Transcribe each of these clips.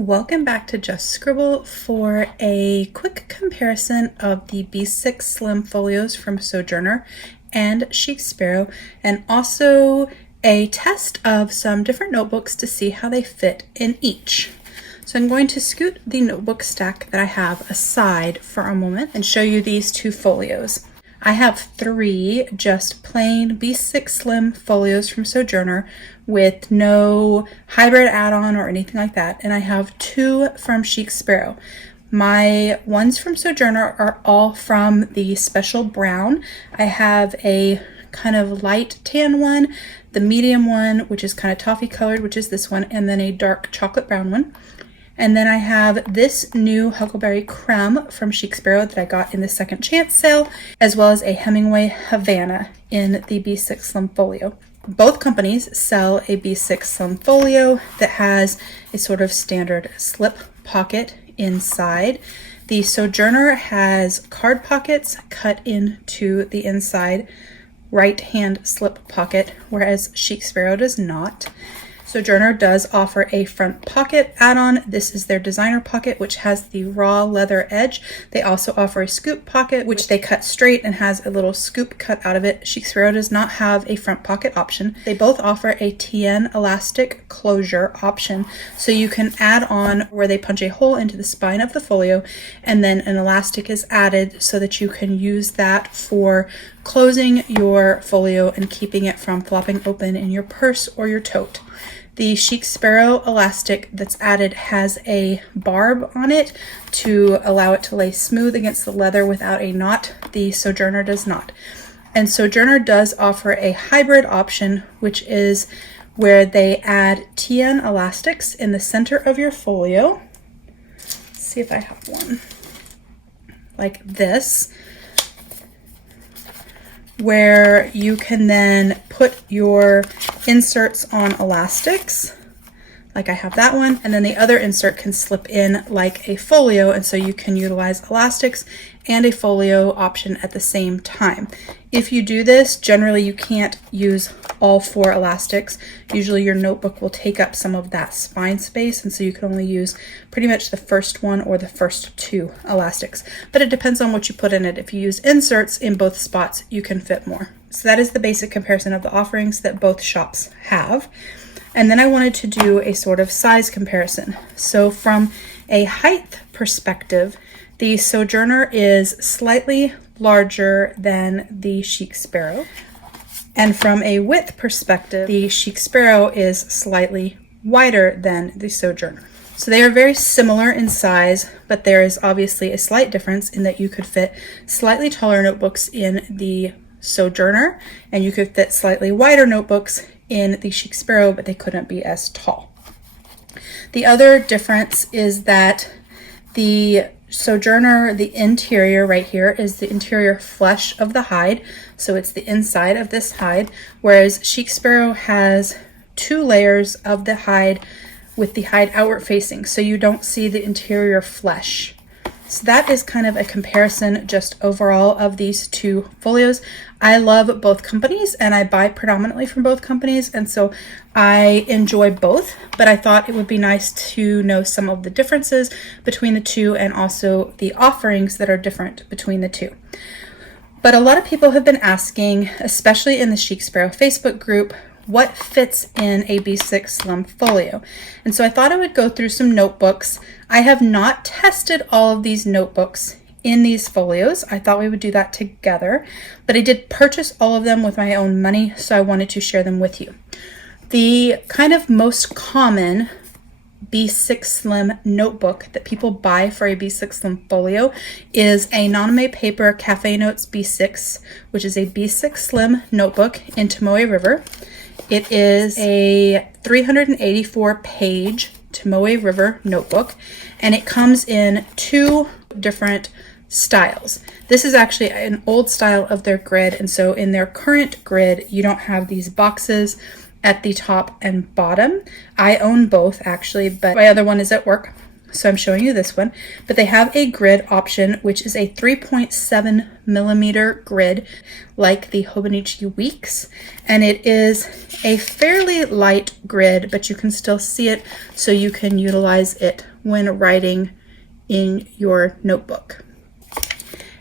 Welcome back to Just Scribble for a quick comparison of the B6Slim folios from Sojourner and Chic Sparrow, and also a test of some different notebooks to see how they fit in each. So I'm going to scoot the notebook stack that I have aside for a moment and show you these two folios. I have 3 just plain B6Slim folios from Sojourner with no hybrid add-on or anything like that, and I have 2 from Chic Sparrow. My ones from Sojourner are all from the special brown. I have a kind of light tan one, the medium one, which is kind of toffee colored, which is this one, and then a dark chocolate brown one. And then I have this new Huckleberry Creme from Chic Sparrow that I got in the second chance sale, as well as a Hemingway Havana in the B6Slim folio. Both companies sell a B6Slim folio that has a sort of standard slip pocket inside. The Sojourner has card pockets cut into the inside right hand slip pocket, whereas Chic Sparrow does not. Sojourner does offer a front pocket add-on. This is their designer pocket, which has the raw leather edge. They also offer a scoop pocket, which they cut straight and has a little scoop cut out of it. Chic Sparrow does not have a front pocket option. They both offer a TN elastic closure option, so you can add on where they punch a hole into the spine of the folio, and then an elastic is added so that you can use that for closing your folio and keeping it from flopping open in your purse or your tote. The Chic Sparrow elastic that's added has a barb on it to allow it to lay smooth against the leather without a knot. The Sojourner does not. And Sojourner does offer a hybrid option, which is where they add TN elastics in the center of your folio. Let's see if I have one like this, where you can then put your inserts on elastics, like I have that one, and then the other insert can slip in like a folio, and so you can utilize elastics and a folio option at the same time. If you do this, generally you can't use all 4 elastics. Usually your notebook will take up some of that spine space, and so you can only use pretty much the first one or the first 2 elastics. But it depends on what you put in it. If you use inserts in both spots, you can fit more. So that is the basic comparison of the offerings that both shops have. And then I wanted to do a sort of size comparison. So from a height perspective, the Sojourner is slightly larger than the Chic Sparrow. And from a width perspective, the Chic Sparrow is slightly wider than the Sojourner. So they are very similar in size, but there is obviously a slight difference in that you could fit slightly taller notebooks in the Sojourner, and you could fit slightly wider notebooks in the Chic Sparrow, but they couldn't be as tall. The other difference is that the Sojourner, the interior right here is the interior flesh of the hide, so it's the inside of this hide, whereas Chic Sparrow has 2 layers of the hide with the hide outward facing, so you don't see the interior flesh. So that is kind of a comparison just overall of these 2 folios. I love both companies and I buy predominantly from both companies, and so I enjoy both, but I thought it would be nice to know some of the differences between the 2 and also the offerings that are different between the 2. But a lot of people have been asking, especially in the Chic Sparrow Facebook group, what fits in a B6Slim folio. And so I thought I would go through some notebooks. I have not tested all of these notebooks in these folios. I thought we would do that together, but I did purchase all of them with my own money, so I wanted to share them with you. The kind of most common B6Slim notebook that people buy for a B6Slim folio is a Naname Paper Cafe Notes B6, which is a B6Slim notebook in Tomoe River. It is a 384-page Tomoe River notebook, and it comes in 2 different styles. This is actually an old style of their grid, and so in their current grid, you don't have these boxes at the top and bottom. I own both actually, but my other one is at work, so I'm showing you this one. But they have a grid option, which is a 3.7 millimeter grid like the Hobonichi Weeks, and it is a fairly light grid, but you can still see it, so you can utilize it when writing in your notebook.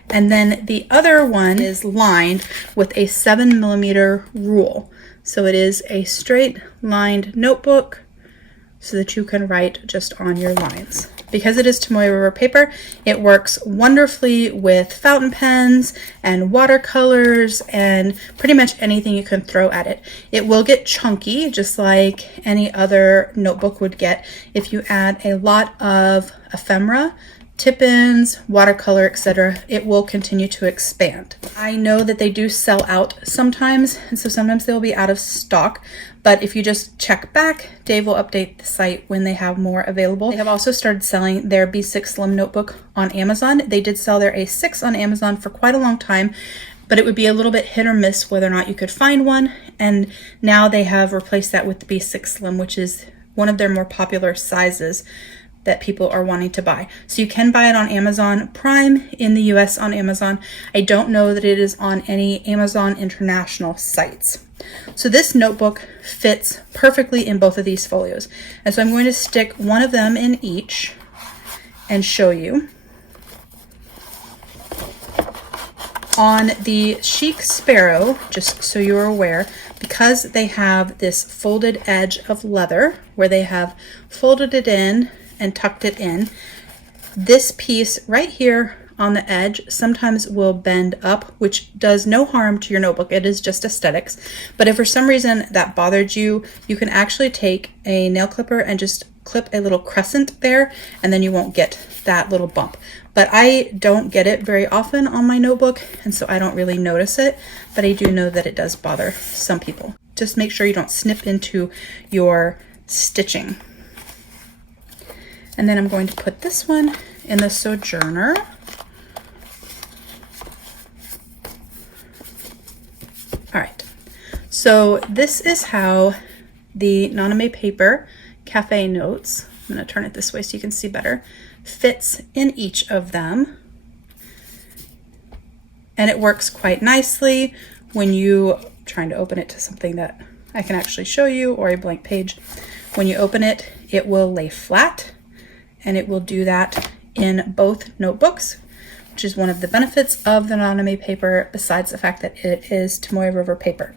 And then the other one is lined with a 7mm rule. So it is a straight lined notebook so that you can write just on your lines. Because it is Tomoe River paper, it works wonderfully with fountain pens and watercolors and pretty much anything you can throw at it. It will get chunky, just like any other notebook would get if you add a lot of ephemera, tip-ins, watercolor, etc. It will continue to expand. I know that they do sell out sometimes, and so sometimes they'll be out of stock, but if you just check back, Dave will update the site when they have more available. They have also started selling their B6Slim notebook on Amazon. They did sell their A6 on Amazon for quite a long time, but it would be a little bit hit or miss whether or not you could find one, and now they have replaced that with the B6Slim, which is one of their more popular sizes that people are wanting to buy. So you can buy it on Amazon Prime in the US on Amazon. I don't know that it is on any Amazon international sites. So this notebook fits perfectly in both of these folios. And so I'm going to stick one of them in each and show you. On the Chic Sparrow, just so you're aware, because they have this folded edge of leather where they have folded it in and tucked it in, this piece right here on the edge sometimes will bend up, which does no harm to your notebook. It is just aesthetics. But if for some reason that bothered you, you can actually take a nail clipper and just clip a little crescent there, and then you won't get that little bump. But I don't get it very often on my notebook, and so I don't really notice it, but I do know that it does bother some people. Just make sure you don't snip into your stitching. And then I'm going to put this one in the Sojourner. All right, so this is how the Naname paper cafe notes, I'm going to turn it this way so you can see better, fits in each of them. And it works quite nicely when you trying to open it to something that I can actually show you, or a blank page. When you open it, it will lay flat, and it will do that in both notebooks, which is one of the benefits of the Naname paper, besides the fact that it is Tomoe River paper.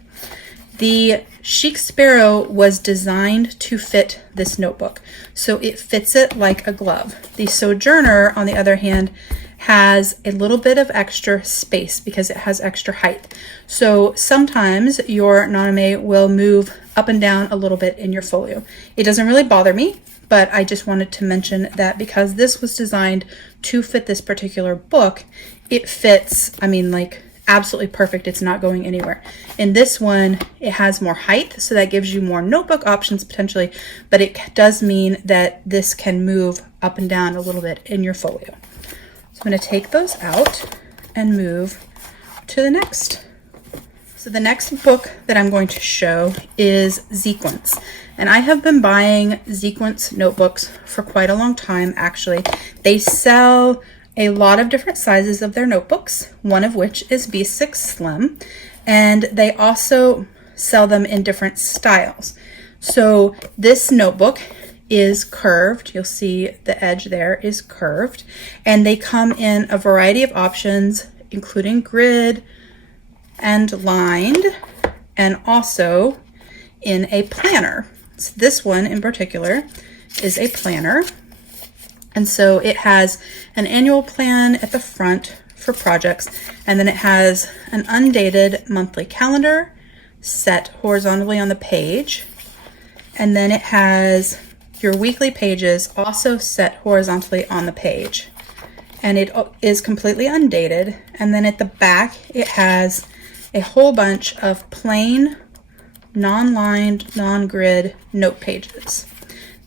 The Chic Sparrow was designed to fit this notebook, so it fits it like a glove. The Sojourner, on the other hand, has a little bit of extra space because it has extra height. So sometimes your Naname will move up and down a little bit in your folio. It doesn't really bother me, but I just wanted to mention that because this was designed to fit this particular book, it fits, I mean, like absolutely perfect. It's not going anywhere. In this one, it has more height, so that gives you more notebook options potentially, but it does mean that this can move up and down a little bit in your folio. So I'm going to take those out and move to the next. So the next book that I'm going to show is Sequence. And I have been buying Sequence notebooks for quite a long time, actually. They sell a lot of different sizes of their notebooks, one of which is B6Slim, and they also sell them in different styles. So this notebook is curved. You'll see the edge there is curved, and they come in a variety of options, including grid and lined, and also in a planner. So this one in particular is a planner, and so it has an annual plan at the front for projects, and then it has an undated monthly calendar set horizontally on the page, and then it has your weekly pages also set horizontally on the page, and it is completely undated. And then at the back it has a whole bunch of plain, non-lined, non-grid note pages.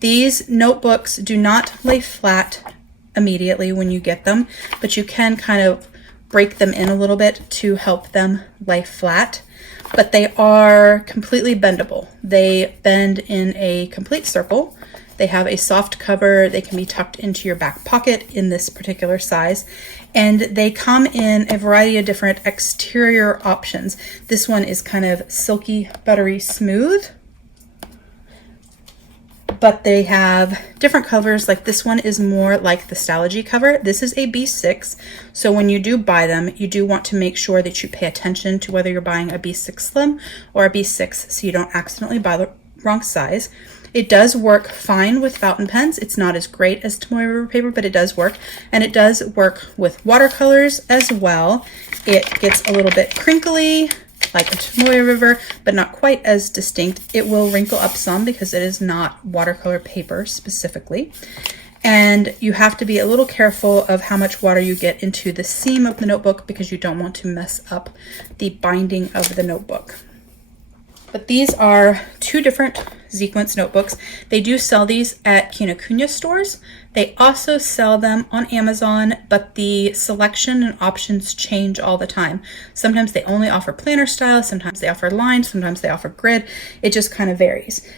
These notebooks do not lay flat immediately when you get them, but you can kind of break them in a little bit to help them lay flat. But they are completely bendable. They bend in a complete circle. They have a soft cover. They can be tucked into your back pocket in this particular size. And they come in a variety of different exterior options. This one is kind of silky, buttery smooth. but they have different covers. Like this one is more like the Stalogy cover. This is a B6, so when you do buy them, you do want to make sure that you pay attention to whether you're buying a B6 Slim or a B6, so you don't accidentally buy the wrong size. It does work fine with fountain pens. It's not as great as Tomoe River paper, but it does work. And it does work with watercolors as well. It gets a little bit crinkly, like a Tomoe River, but not quite as distinct. It will wrinkle up some because it is not watercolor paper specifically. And you have to be a little careful of how much water you get into the seam of the notebook because you don't want to mess up the binding of the notebook. But these are two different sequence notebooks. They do sell these at Kinokuniya stores. They also sell them on Amazon, but the selection and options change all the time. Sometimes they only offer planner style, sometimes they offer line, sometimes they offer grid. It just kind of varies.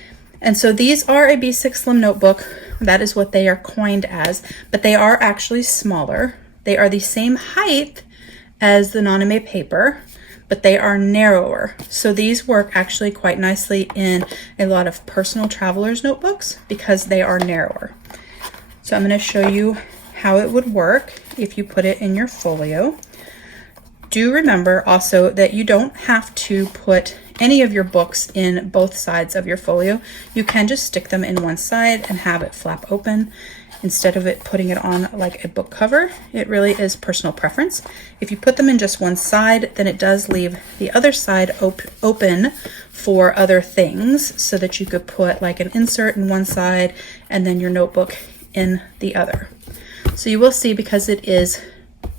And so these are a B6 Slim notebook. That is what they are coined as, but they are actually smaller. They are the same height as the Naname paper, but they are narrower. So these work actually quite nicely in a lot of personal travelers notebooks because they are narrower. So I'm going to show you how it would work if you put it in your folio. Do remember also that you don't have to put any of your books in both sides of your folio. You can just stick them in one side and have it flap open instead of it putting it on like a book cover. It really is personal preference. If you put them in just one side, then it does leave the other side open for other things so that you could put like an insert in one side and then your notebook in the other. So you will see, because it is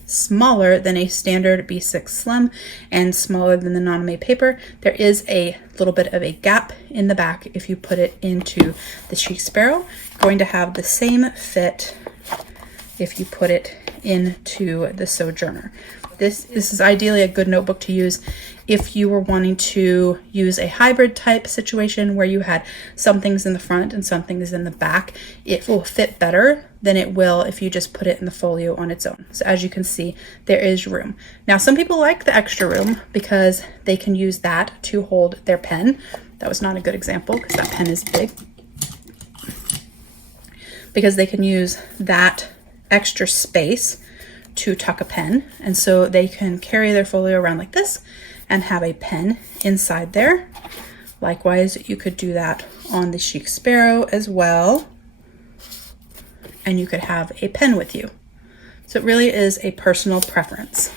smaller than a standard B6 Slim and smaller than the Naname paper, there is a little bit of a gap in the back if you put it into the Chic Sparrow. Going to have the same fit if you put it into the Sojourner. This is ideally a good notebook to use if you were wanting to use a hybrid type situation where you had some things in the front and some things in the back. It will fit better than it will if you just put it in the folio on its own. So as you can see, there is room. Now, some people like the extra room because they can use that to hold their pen. That was not a good example because that pen is big. Because they can use that extra space to tuck a pen, and so they can carry their folio around like this and have a pen inside there. Likewise, you could do that on the Chic Sparrow as well, and you could have a pen with you. So it really is a personal preference.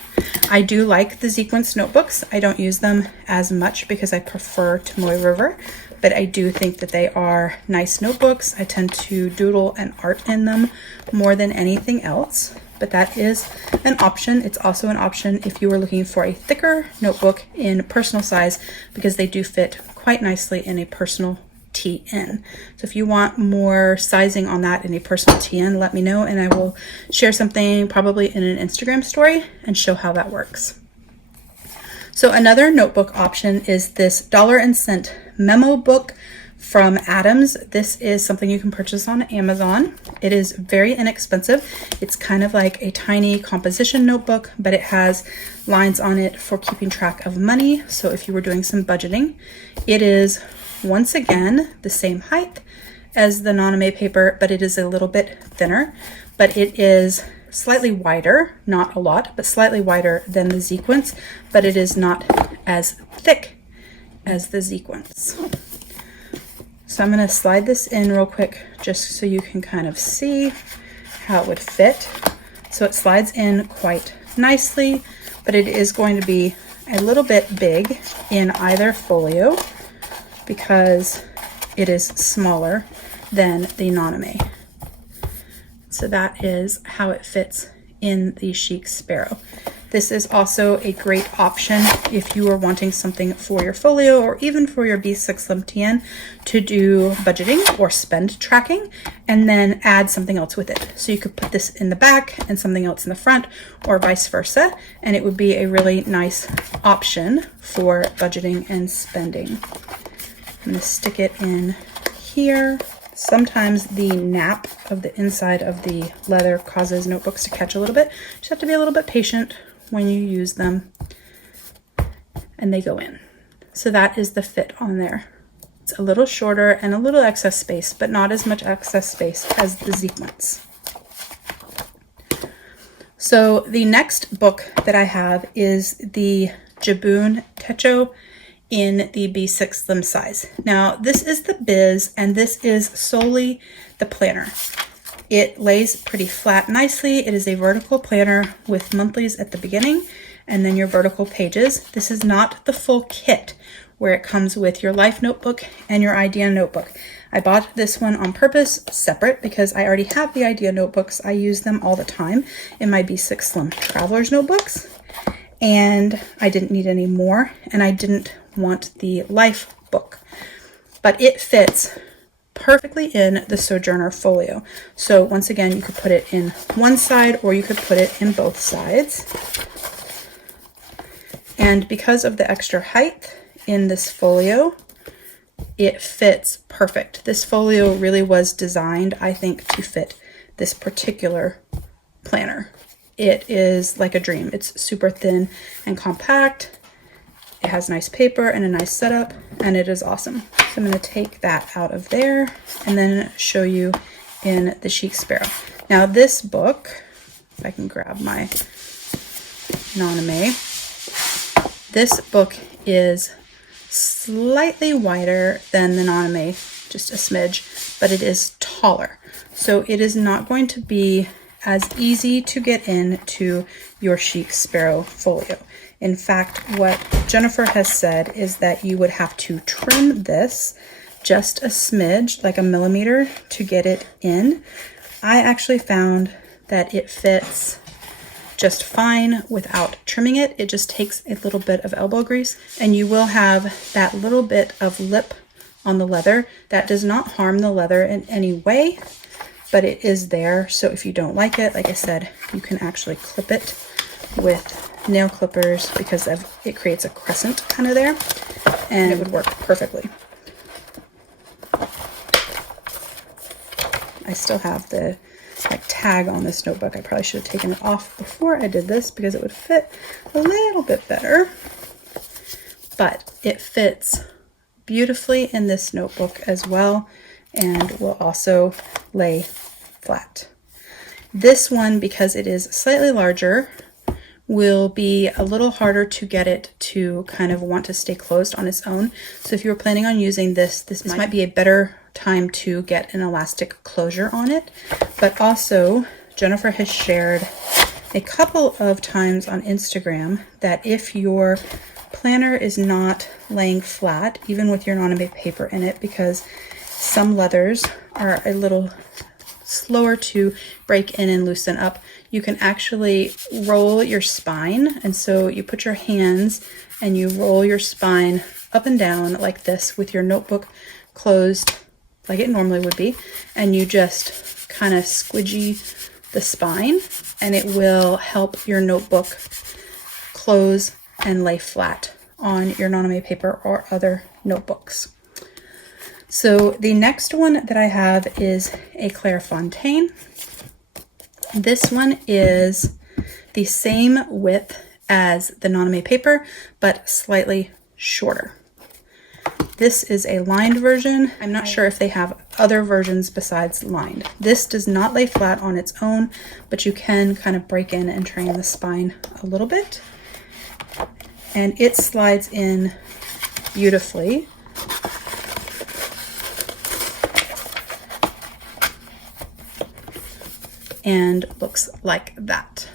I do like the sequence notebooks. I don't use them as much because I prefer Tomoe River, but I do think that they are nice notebooks. I tend to doodle and art in them more than anything else, but that is an option. It's also an option if you were looking for a thicker notebook in personal size, because they do fit quite nicely in a personal TN. So if you want more sizing on that in a personal TN, let me know and I will share something probably in an Instagram story and show how that works. So another notebook option is this dollar and cent memo book from Adams. This is something you can purchase on Amazon. It is very inexpensive. It's kind of like a tiny composition notebook, but it has lines on it for keeping track of money. So if you were doing some budgeting, it is once again the same height as the Naname paper, but it is a little bit thinner, but it is slightly wider, not a lot, but slightly wider than the sequence, but it is not as thick as the sequence. So I'm going to slide this in real quick just so you can kind of see how it would fit. So it slides in quite nicely, but it is going to be a little bit big in either folio because it is smaller than the Naname. So that is how it fits in the Chic Sparrow. This is also a great option if you are wanting something for your folio or even for your B6 Slim TN to do budgeting or spend tracking and then add something else with it. So you could put this in the back and something else in the front or vice versa, and it would be a really nice option for budgeting and spending. I'm going to stick it in here. Sometimes the nap of the inside of the leather causes notebooks to catch a little bit. Just have to be a little bit patient when you use them and they go in. So that is the fit on there. It's a little shorter and a little excess space, but not as much excess space as the sequence. So the next book that I have is the Gaboon Techo in the B6Slim size. Now this is the Biz, and this is solely the planner. It lays pretty flat nicely. It is a vertical planner with monthlies at the beginning and then your vertical pages. This is not the full kit where it comes with your life notebook and your idea notebook. I bought this one on purpose separate because I already have the idea notebooks. I use them all the time in my B6Slim Traveler's notebooks, and I didn't need any more, and I didn't want the life book. But it fits perfectly in the Sojourner Folio. So once again, you could put it in one side or you could put it in both sides. And because of the extra height in this folio, it fits perfect. This folio really was designed, I think, to fit this particular planner. It is like a dream. It's super thin and compact. It has nice paper and a nice setup, and it is awesome. So I'm going to take that out of there and then show you in the Chic Sparrow. Now this book, if I can grab my Naname, this book is slightly wider than the Naname, just a smidge, but it is taller. So it is not going to be as easy to get into your Chic Sparrow folio. In fact, what Jennifer has said is that you would have to trim this just a smidge, like a millimeter, to get it in. I actually found that it fits just fine without trimming it. It just takes a little bit of elbow grease, and you will have that little bit of lip on the leather. That does not harm the leather in any way, but it is there. So if you don't like it, like I said, you can actually clip it with nail clippers because it creates a crescent kind of there, and it would work perfectly. I still have the tag on this notebook. I probably should have taken it off before I did this because it would fit a little bit better, but it fits beautifully in this notebook as well and will also lay flat. This one, because it is slightly larger, will be a little harder to get it to kind of want to stay closed on its own. So if you were planning on using this might be a better time to get an elastic closure on it. But also, Jennifer has shared a couple of times on Instagram that if your planner is not laying flat, even with your Naname paper in it, because some leathers are a little slower to break in and loosen up, you can actually roll your spine. And so you put your hands and you roll your spine up and down like this with your notebook closed like it normally would be, and you just kind of squidgy the spine, and it will help your notebook close and lay flat on your Naname paper or other notebooks. So the next one that I have is a Clairefontaine. This one is the same width as the Naname paper, but slightly shorter. This is a lined version. I'm not sure if they have other versions besides lined. This does not lay flat on its own, but you can kind of break in and train the spine a little bit. And it slides in beautifully. And looks like that.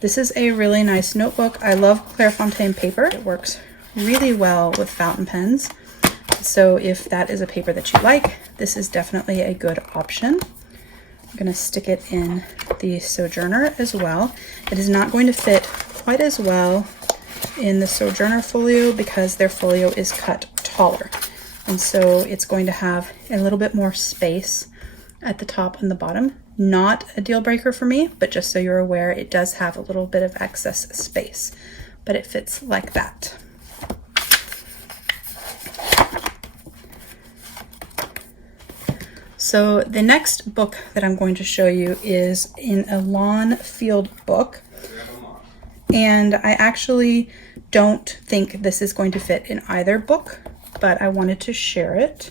This is a really nice notebook. I love Clairefontaine paper. It works really well with fountain pens. So if that is a paper that you like, this is definitely a good option. I'm going to stick it in the Sojourner as well. It is not going to fit quite as well in the Sojourner folio because their folio is cut taller. And so it's going to have a little bit more space at the top and the bottom. Not a deal breaker for me, but just so you're aware, it does have a little bit of excess space, but it fits like that. So the next book that I'm going to show you is in a lawn field book. And I actually don't think this is going to fit in either book, but I wanted to share it.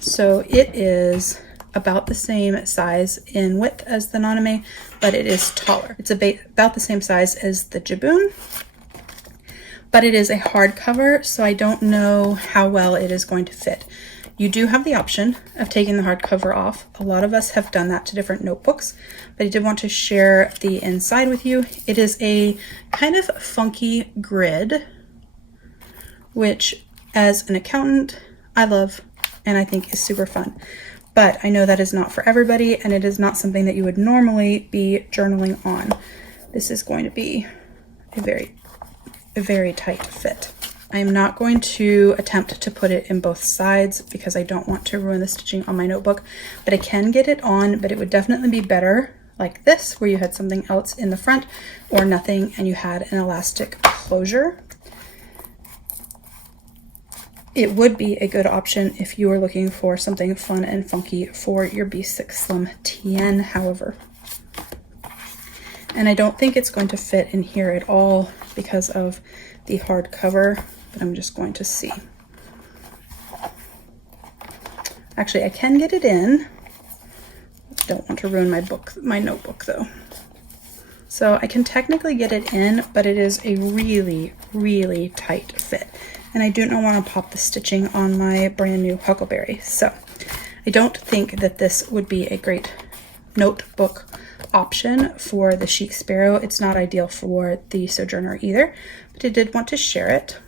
So it is about the same size in width as the Naname, but it is taller. It's about the same size as the Gaboon, but it is a hardcover, so I don't know how well it is going to fit. You do have the option of taking the hardcover off. A lot of us have done that to different notebooks, but I did want to share the inside with you. It is a kind of funky grid, which as an accountant, I love and I think is super fun. But I know that is not for everybody, and it is not something that you would normally be journaling on. This is going to be a very tight fit. I am not going to attempt to put it in both sides because I don't want to ruin the stitching on my notebook, but I can get it on, but it would definitely be better like this, where you had something else in the front or nothing and you had an elastic closure. It would be a good option if you are looking for something fun and funky for your B6Slim TN, however. And I don't think it's going to fit in here at all because of the hardcover, but I'm just going to see. Actually, I can get it in. Don't want to ruin my notebook though. So I can technically get it in, but it is a really tight fit. And I do not want to pop the stitching on my brand new Huckleberry. So I don't think that this would be a great notebook option for the Chic Sparrow. It's not ideal for the Sojourner either, but I did want to share it.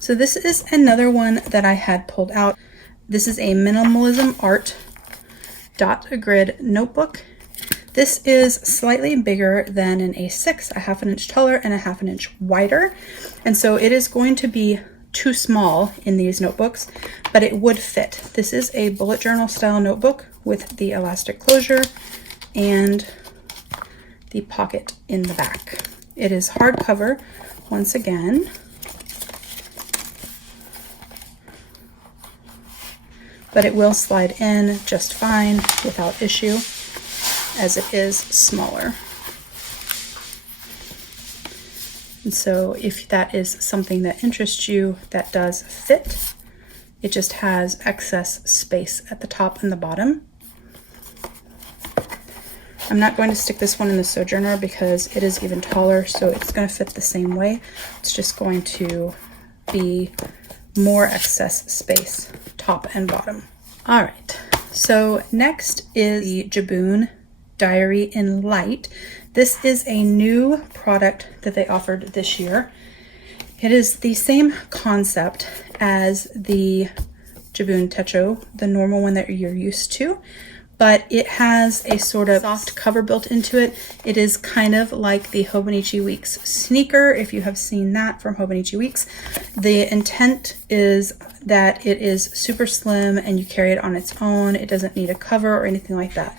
So this is another one that I had pulled out. This is a Minimalism Art Dot grid notebook. This is slightly bigger than an A6, a 1/2 inch taller and a 1/2 inch wider. And so it is going to be too small in these notebooks, but it would fit. This is a bullet journal style notebook with the elastic closure and the pocket in the back. It is hardcover once again. But it will slide in just fine without issue, as it is smaller. And so if that is something that interests you, that does fit. It just has excess space at the top and the bottom. I'm not going to stick this one in the Sojourner because it is even taller, so it's going to fit the same way. It's just going to be more excess space, top and bottom. All right, so next is the Gaboon Diary in Light. This is a new product that they offered this year. It is the same concept as the Gaboon Techo, the normal one that you're used to, but it has a sort of soft cover built into it. It is kind of like the Hobonichi Weeks sneaker, if you have seen that from Hobonichi Weeks. The intent is that it is super slim and you carry it on its own. It doesn't need a cover or anything like that.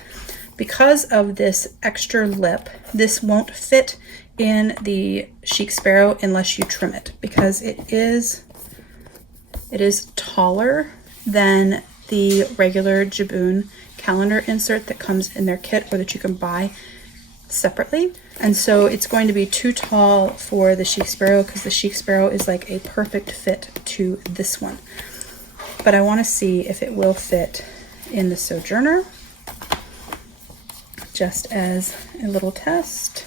Because of this extra lip, this won't fit in the Chic Sparrow unless you trim it, because it is taller than the regular Gaboon calendar insert that comes in their kit or that you can buy separately. And so it's going to be too tall for the Chic Sparrow because the Chic Sparrow is like a perfect fit to this one. But I want to see if it will fit in the Sojourner, just as a little test.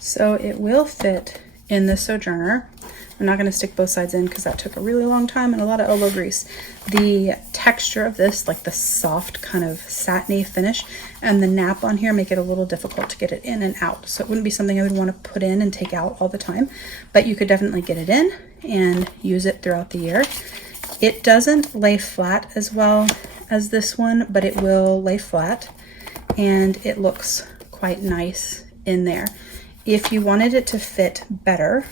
So it will fit in the Sojourner. I'm not going to stick both sides in because that took a really long time and a lot of elbow grease. The texture of this, like the soft kind of satiny finish, and the nap on here make it a little difficult to get it in and out. So it wouldn't be something I would want to put in and take out all the time, but you could definitely get it in and use it throughout the year. It doesn't lay flat as well as this one, but it will lay flat and it looks quite nice in there. If you wanted it to fit better,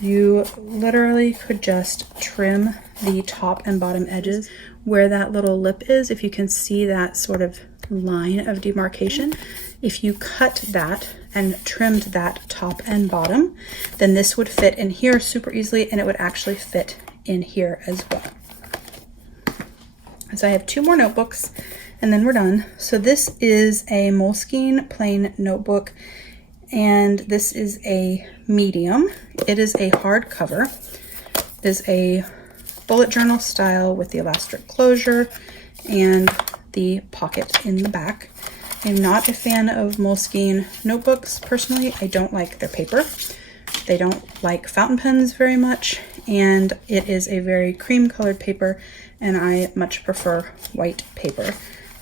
you literally could just trim the top and bottom edges where that little lip is. If you can see that sort of line of demarcation, if you cut that, and trimmed that top and bottom, then this would fit in here super easily, and it would actually fit in here as well. So I have 2 more notebooks and then we're done. So this is a Moleskine Plane notebook, and this is a medium. It is a hardcover. It is a bullet journal style with the elastic closure and the pocket in the back. I'm not a fan of Moleskine notebooks personally. I don't like their paper. They don't like fountain pens very much, and it is a very cream colored paper, and I much prefer white paper.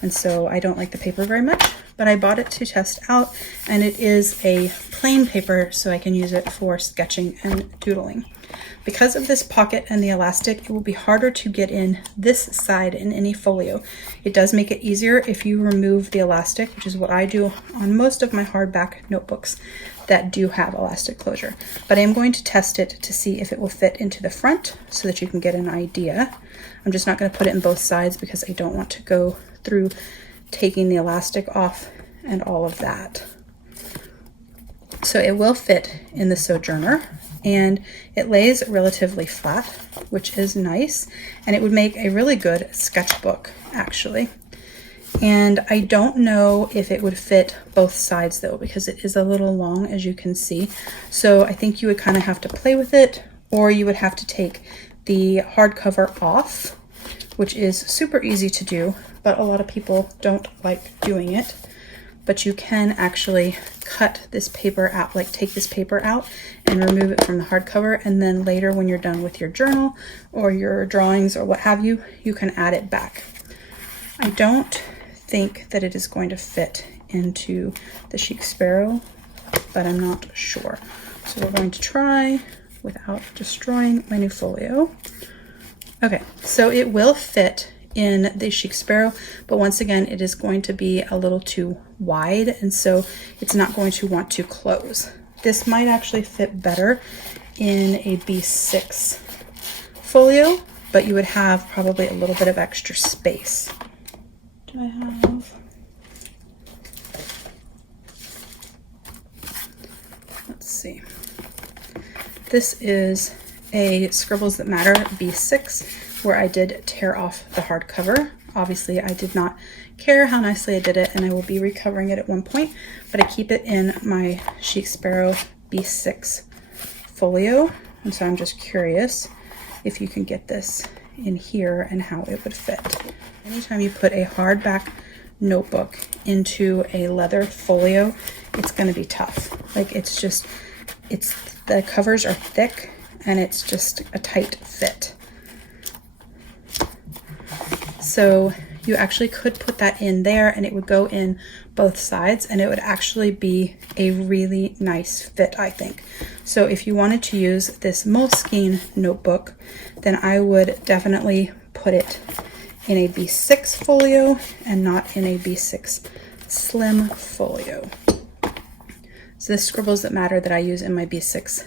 And so I don't like the paper very much, but I bought it to test out, and it is a plain paper, so I can use it for sketching and doodling. Because of this pocket and the elastic, it will be harder to get in this side in any folio. It does make it easier if you remove the elastic, which is what I do on most of my hardback notebooks that do have elastic closure. But I am going to test it to see if it will fit into the front so that you can get an idea. I'm just not going to put it in both sides because I don't want to go through taking the elastic off and all of that. So it will fit in the Sojourner, and it lays relatively flat, which is nice, and it would make a really good sketchbook actually. And I don't know if it would fit both sides though, because it is a little long, as you can see. So I think you would kind of have to play with it, or you would have to take the hardcover off, which is super easy to do, but a lot of people don't like doing it. But you can actually cut this paper out, like take this paper out and remove it from the hardcover, and then later when you're done with your journal or your drawings or what have you, you can add it back. I don't think that it is going to fit into the Chic Sparrow, but I'm not sure. So we're going to try without destroying my new folio. Okay, so it will fit in the Chic Sparrow, but once again, it is going to be a little too wide, and so it's not going to want to close. This might actually fit better in a B6 folio, but you would have probably a little bit of extra space. Do I have? Let's see. This is a Scribbles That Matter B6, where I did tear off the hardcover. Obviously, I did not care how nicely I did it, and I will be recovering it at one point, but I keep it in my Chic Sparrow B6 folio, and so I'm just curious if you can get this in here and how it would fit. Anytime you put a hardback notebook into a leather folio, it's going to be tough. Like, it's just, the covers are thick, and it's just a tight fit. So you actually could put that in there, and it would go in both sides, and it would actually be a really nice fit, I think. So if you wanted to use this Moleskine notebook, then I would definitely put it in a B6 folio and not in a B6Slim folio. So the Scribbles That Matter that I use in my B6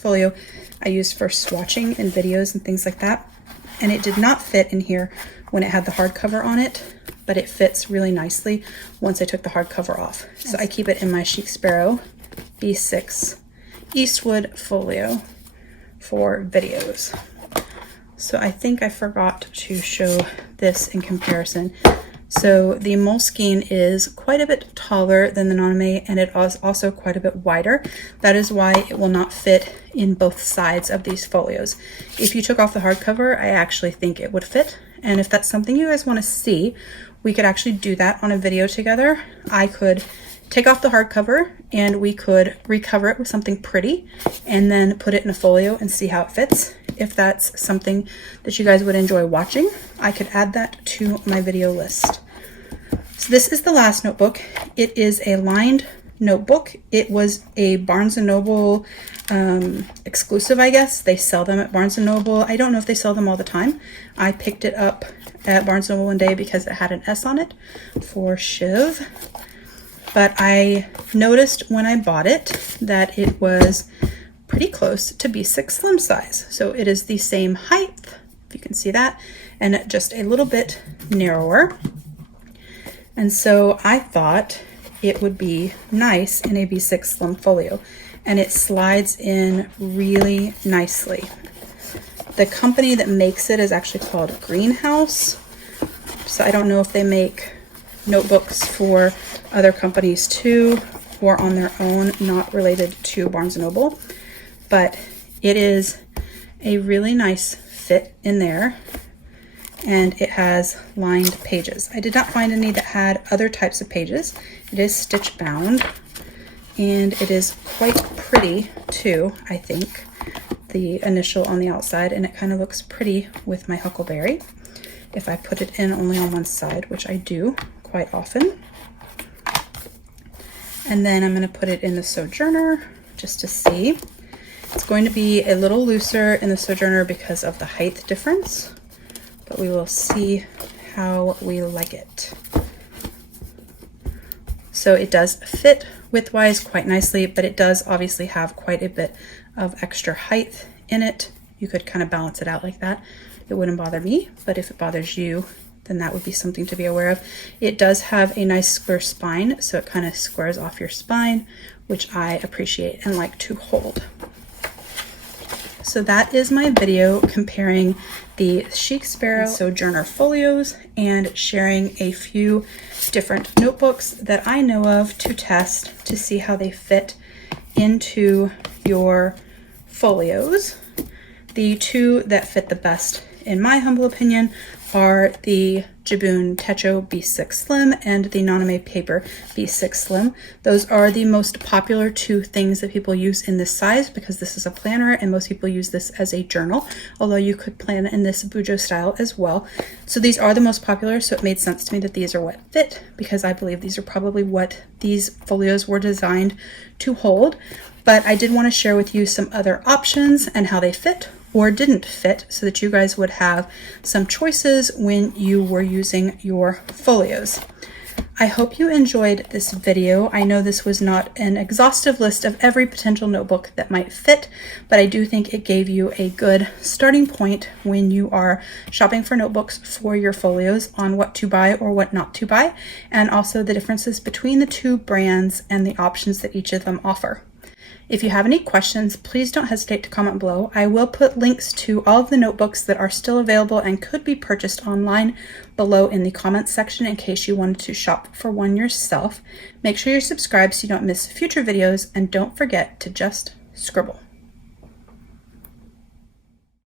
folio, I use for swatching and videos and things like that. And it did not fit in here when it had the hardcover on it, but it fits really nicely once I took the hardcover off. So I keep it in my Chic Sparrow B6 Eastwood folio for videos. So I think I forgot to show this in comparison. So the Moleskine is quite a bit taller than the Noname, and it is also quite a bit wider. That is why it will not fit in both sides of these folios. If you took off the hardcover, I actually think it would fit. And if that's something you guys want to see, we could actually do that on a video together. I could take off the hardcover and we could recover it with something pretty and then put it in a folio and see how it fits. If that's something that you guys would enjoy watching, I could add that to my video list. So this is the last notebook. It is a lined notebook. It was a Barnes & Noble exclusive, I guess. They sell them at Barnes & Noble. I don't know if they sell them all the time. I picked it up at Barnes & Noble one day because it had an S on it for Shiv. But I noticed when I bought it that it was pretty close to B6Slim size. So it is the same height, if you can see that, and just a little bit narrower. And so I thought it would be nice in a B6Slim folio, and it slides in really nicely. The company that makes it is actually called Greenhouse, so I don't know if they make notebooks for other companies too, or on their own, not related to Barnes & Noble, but it is a really nice fit in there, and it has lined pages. I did not find any that had other types of pages. It is stitch bound, and it is quite pretty too, I think. The initial on the outside, and it kind of looks pretty with my huckleberry if I put it in only on one side, which I do quite often. And then I'm going to put it in the Sojourner just to see. It's going to be a little looser in the Sojourner because of the height difference, but we will see how we like it. So it does fit widthwise quite nicely, but it does obviously have quite a bit of extra height in it. You could kind of balance it out like that. It wouldn't bother me, but if it bothers you, then that would be something to be aware of. It does have a nice square spine, so it kind of squares off your spine, which I appreciate and like to hold. So that is my video comparing the Chic Sparrow Sojourner Folios and sharing a few different notebooks that I know of to test to see how they fit into your folios. The two that fit the best, in my humble opinion, are the Gaboon Techo B6Slim and the Naname Paper B6Slim. Those are the most popular two things that people use in this size because this is a planner and most people use this as a journal, although you could plan in this Bujo style as well. So these are the most popular, so it made sense to me that these are what fit because I believe these are probably what these folios were designed to hold. But I did want to share with you some other options and how they fit or didn't fit so that you guys would have some choices when you were using your folios. I hope you enjoyed this video. I know this was not an exhaustive list of every potential notebook that might fit, but I do think it gave you a good starting point when you are shopping for notebooks for your folios on what to buy or what not to buy, and also the differences between the two brands and the options that each of them offer. If you have any questions, please don't hesitate to comment below. I will put links to all of the notebooks that are still available and could be purchased online below in the comments section in case you wanted to shop for one yourself. Make sure you're subscribed so you don't miss future videos, and don't forget to just scribble.